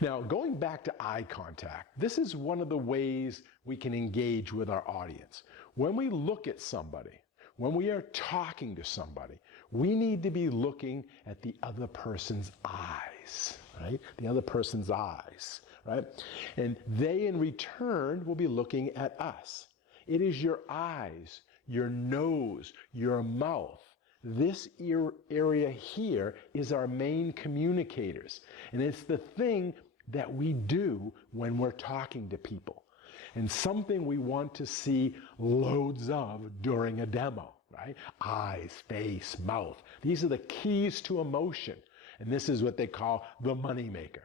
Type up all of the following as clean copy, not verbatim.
Now, going back to eye contact, this is one of the ways we can engage with our audience. When we look at somebody, when we are talking to somebody, we need to be looking at the other person's eyes, right? The other person's eyes, right? And they in return will be looking at us. It is your eyes, your nose, your mouth. This area here is our main communicators. And it's the thing that we do when we're talking to people. And something we want to see loads of during a demo, right? Eyes, face, mouth. These are the keys to emotion. And this is what they call the moneymaker,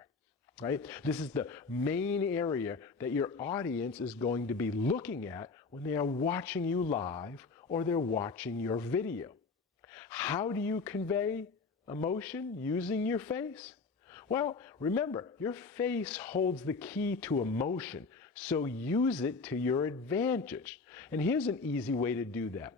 right? This is the main area that your audience is going to be looking at when they are watching you live or they're watching your video. How do you convey emotion using your face? Well, remember, your face holds the key to emotion, so use it to your advantage. And here's an easy way to do that.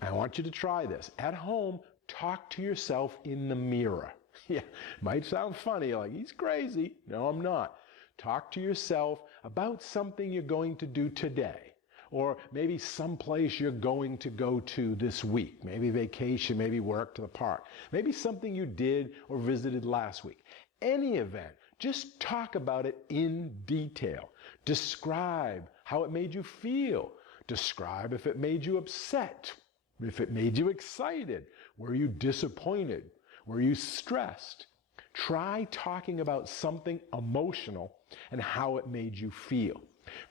I want you to try this. At home, talk to yourself in the mirror. Yeah, might sound funny, like he's crazy. No, I'm not. Talk to yourself about something you're going to do today. Or maybe someplace you're going to go to this week. Maybe vacation, maybe work to the park. Maybe something you did or visited last week. Any event, just talk about it in detail. Describe how it made you feel. Describe if it made you upset, if it made you excited. Were you disappointed? Were you stressed? Try talking about something emotional and how it made you feel.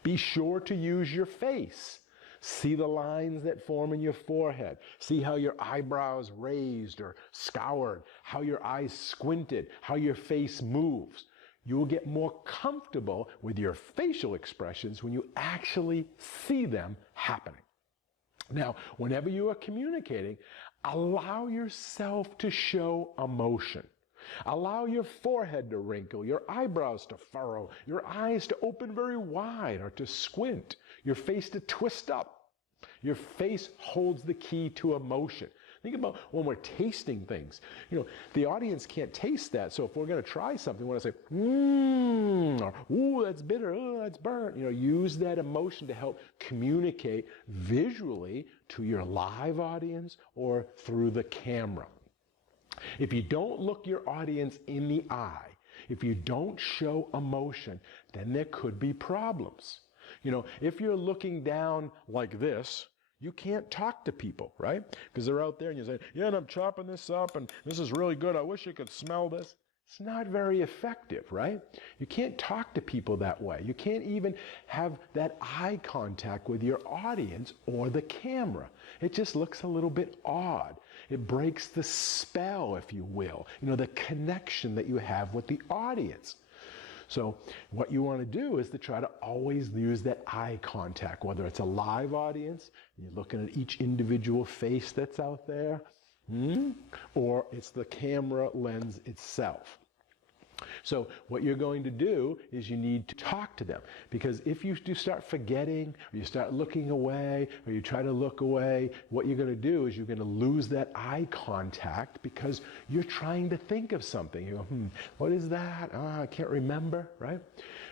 Be sure to use your face. See the lines that form in your forehead. See how your eyebrows raised or scoured, how your eyes squinted, how your face moves. You will get more comfortable with your facial expressions when you actually see them happening. Now, whenever you are communicating, allow yourself to show emotion. Allow your forehead to wrinkle, your eyebrows to furrow, your eyes to open very wide or to squint, your face to twist up. Your face holds the key to emotion. Think about when we're tasting things. You know, the audience can't taste that. So if we're going to try something, when I say, or, ooh, that's bitter, oh, that's burnt, use that emotion to help communicate visually to your live audience or through the camera. If you don't look your audience in the eye, if you don't show emotion, then there could be problems. If you're looking down like this, you can't talk to people, right? Because they're out there and you say, yeah, and I'm chopping this up and this is really good. I wish you could smell this. It's not very effective, right? You can't talk to people that way. You can't even have that eye contact with your audience or the camera. It just looks a little bit odd. It breaks the spell, if you will, the connection that you have with the audience. So what you want to do is to try to always use that eye contact, whether it's a live audience, you're looking at each individual face that's out there, or it's the camera lens itself. So what you're going to do is you need to talk to them, because if you do start forgetting or you start looking away or you try to look away, what you're going to do is you're going to lose that eye contact because you're trying to think of something. You go, what is that? I can't remember, right?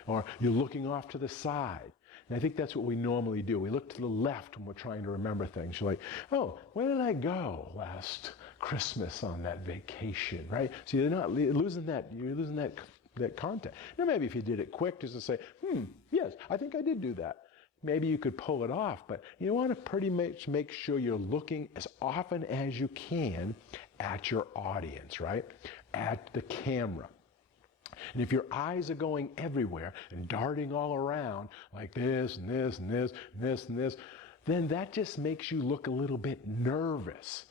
Or you're looking off to the side. And I think that's what we normally do. We look to the left when we're trying to remember things. You're like, oh, where did I go last Christmas on that vacation, right? So you're not losing that. You're losing that contact. Now maybe if you did it quick, just to say, yes, I think I did do that. Maybe you could pull it off, but you want to pretty much make sure you're looking as often as you can at your audience, right? At the camera. And if your eyes are going everywhere and darting all around like this and this and this and this and this, then that just makes you look a little bit nervous.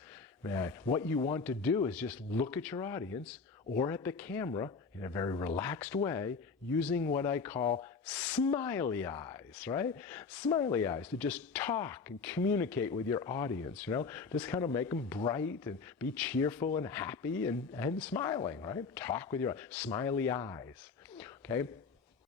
What you want to do is just look at your audience or at the camera in a very relaxed way using what I call smiley eyes, right? Smiley eyes, to just talk and communicate with your audience, just kind of make them bright and be cheerful and happy and smiling, right? Talk with your smiley eyes, okay?